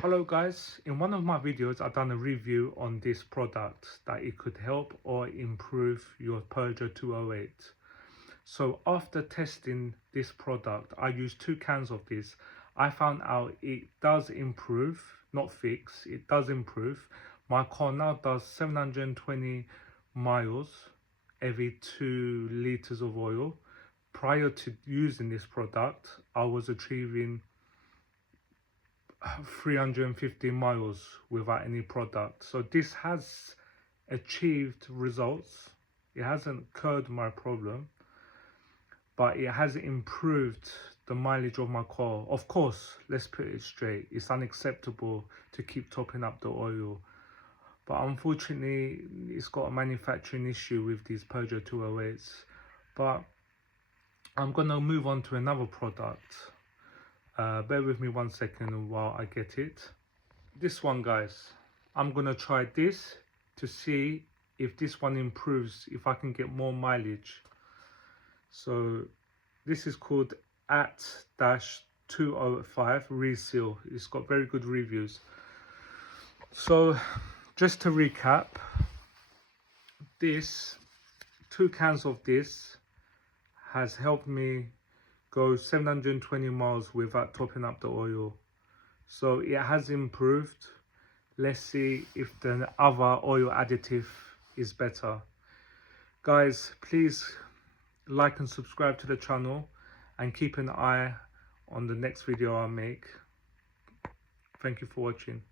Hello guys, in one of my videos I've done a review on this product that it could help or improve your Peugeot 208. So after testing this product, I used 2 cans of this. I found out it does improve, not fix, it does improve. My car now does 720 miles every 2 liters of oil. Prior to using this product, I was achieving 350 miles without any product. So this has achieved results. It hasn't cured my problem, but it has improved the mileage of my car. Of course, let's put it straight, it's unacceptable to keep topping up the oil, but unfortunately it's got a manufacturing issue with these Peugeot 208s. But I'm gonna move on to another product. Bear with me 1 second while I get it. This one, guys, I'm gonna try this to see if this one improves, if I can get more mileage. So this is called at-205 Reseal. It's got very good reviews. So just to recap, this 2 cans of this has helped me go 720 miles without topping up the oil. So it has improved. Let's see if the other oil additive is better. Guys, please like and subscribe to the channel and keep an eye on the next video I make. Thank you for watching.